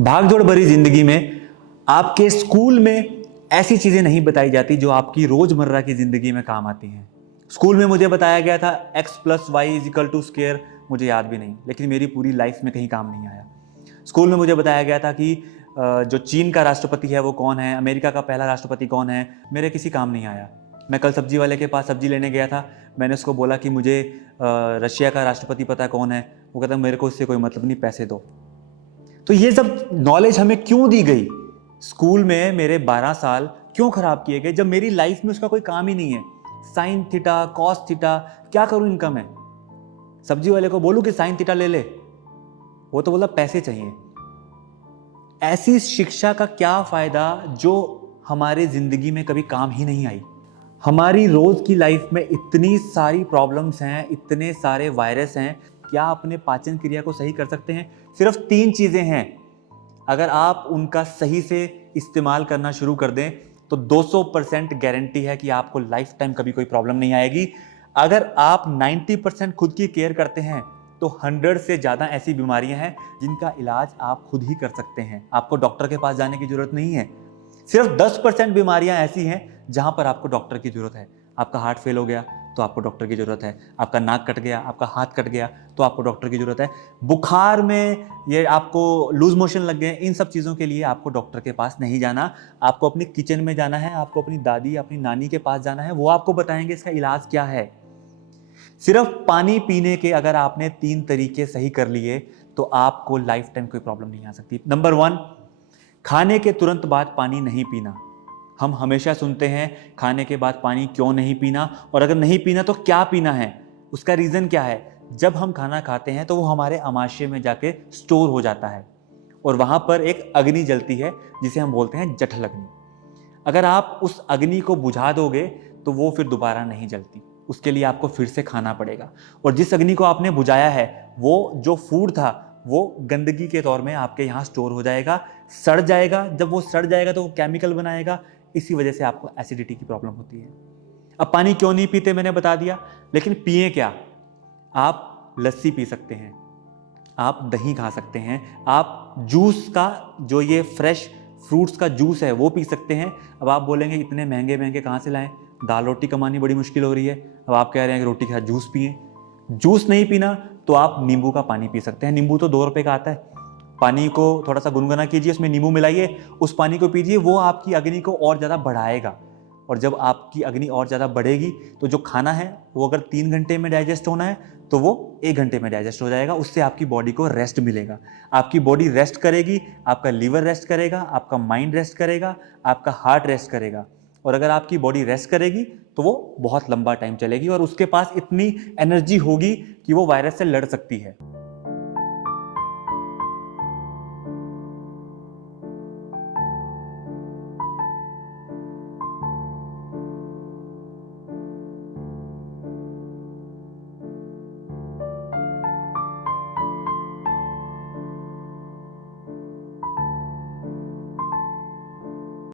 भागदौड़ भरी जिंदगी में आपके स्कूल में ऐसी चीजें नहीं बताई जाती जो आपकी रोजमर्रा की जिंदगी में काम आती हैं। स्कूल में मुझे बताया गया था x plus y is equal to square, मुझे याद भी नहीं, लेकिन मेरी पूरी लाइफ में कहीं काम नहीं आया। स्कूल में मुझे बताया गया था कि जो चीन का राष्ट्रपति है वो कौन है, अमेरिका का पहला राष्ट्रपति कौन है, मेरे किसी काम नहीं आया। मैं कल सब्जी वाले के पास सब्जी लेने गया था, मैंने उसको बोला कि मुझे रशिया का राष्ट्रपति पता है कौन है, वो कहता मेरे को उससे कोई मतलब नहीं, पैसे दो। तो ये सब नॉलेज हमें क्यों दी गई? स्कूल में मेरे 12 साल क्यों खराब किए गए जब मेरी लाइफ में उसका कोई काम ही नहीं है? साइन थीटा, कॉस थीटा, क्या करूं इनका मैं? सब्जी वाले को बोलूं कि साइन थीटा ले ले, वो तो बोला पैसे चाहिए। ऐसी शिक्षा का क्या फायदा जो हमारे जिंदगी में कभी काम ही नहीं आई। हमारी रोज की लाइफ में इतनी सारी प्रॉब्लम्स हैं, इतने सारे वायरस हैं, क्या अपने पाचन क्रिया को सही कर सकते हैं? सिर्फ 3 चीजें हैं, अगर आप उनका सही से इस्तेमाल करना शुरू कर दें तो 200% गारंटी है कि आपको लाइफ टाइम कभी कोई प्रॉब्लम नहीं आएगी। अगर आप 90% खुद की केयर करते हैं तो 100 से ज़्यादा ऐसी बीमारियां हैं जिनका इलाज आप खुद ही कर सकते हैं, आपको डॉक्टर के पास जाने की जरूरत नहीं है। सिर्फ 10% बीमारियां ऐसी हैं जहां पर आपको डॉक्टर की जरूरत है। आपका हार्ट फेल हो गया तो आपको डॉक्टर की जरूरत है, आपका नाक कट गया, आपका हाथ कट गया तो आपको डॉक्टर की जरूरत है, बुखार में ये आपको लूज मोशन लग गए, इन सब चीज़ों के लिए आपको डॉक्टर के पास नहीं जाना। आपको अपनी किचन में जाना है, आपको अपनी दादी अपनी नानी के पास जाना है, वो आपको बताएंगे इसका इलाज क्या है। सिर्फ पानी पीने के अगर आपने 3 तरीके सही कर लिए तो आपको लाइफ टाइम कोई प्रॉब्लम नहीं आ सकती। नंबर 1, खाने के तुरंत बाद पानी नहीं पीना। हम हमेशा सुनते हैं खाने के बाद पानी क्यों नहीं पीना, और अगर नहीं पीना तो क्या पीना है, उसका रीज़न क्या है? जब हम खाना खाते हैं तो वो हमारे आमाशय में जाके स्टोर हो जाता है और वहाँ पर एक अग्नि जलती है जिसे हम बोलते हैं जठल अग्नि। अगर आप उस अग्नि को बुझा दोगे तो वो फिर दोबारा नहीं जलती, उसके लिए आपको फिर से खाना पड़ेगा। और जिस अग्नि को आपने बुझाया है वो जो फूड था वो गंदगी के तौर में आपके यहाँ स्टोर हो जाएगा, सड़ जाएगा। जब वो सड़ जाएगा तो वो केमिकल बनाएगा, इसी वजह से आपको एसिडिटी की प्रॉब्लम होती है। अब पानी क्यों नहीं पीते मैंने बता दिया, लेकिन पिए क्या? आप लस्सी पी सकते हैं, आप दही खा सकते हैं, आप जूस का जो ये फ्रेश फ्रूट्स का जूस है वो पी सकते हैं। अब आप बोलेंगे इतने महंगे महंगे कहाँ से लाएं, दाल रोटी कमानी बड़ी मुश्किल हो रही है। अब आप कह रहे हैं कि रोटी के साथ जूस पिए। जूस नहीं पीना तो आप नींबू का पानी पी सकते हैं, नींबू तो 2 रुपए का आता है। पानी को थोड़ा सा गुनगुना कीजिए, उसमें नींबू मिलाइए, उस पानी को पीजिए, वो आपकी अग्नि को और ज़्यादा बढ़ाएगा। और जब आपकी अग्नि और ज़्यादा बढ़ेगी तो जो खाना है वो अगर 3 घंटे में डाइजेस्ट होना है तो वो 1 घंटे में डाइजेस्ट हो जाएगा। उससे आपकी बॉडी को रेस्ट मिलेगा, आपकी बॉडी रेस्ट करेगी, आपका लीवर रेस्ट करेगा, आपका माइंड रेस्ट करेगा, आपका हार्ट रेस्ट करेगा। और अगर आपकी बॉडी रेस्ट करेगी तो वो बहुत लंबा टाइम चलेगी और उसके पास इतनी एनर्जी होगी कि वो वायरस से लड़ सकती है।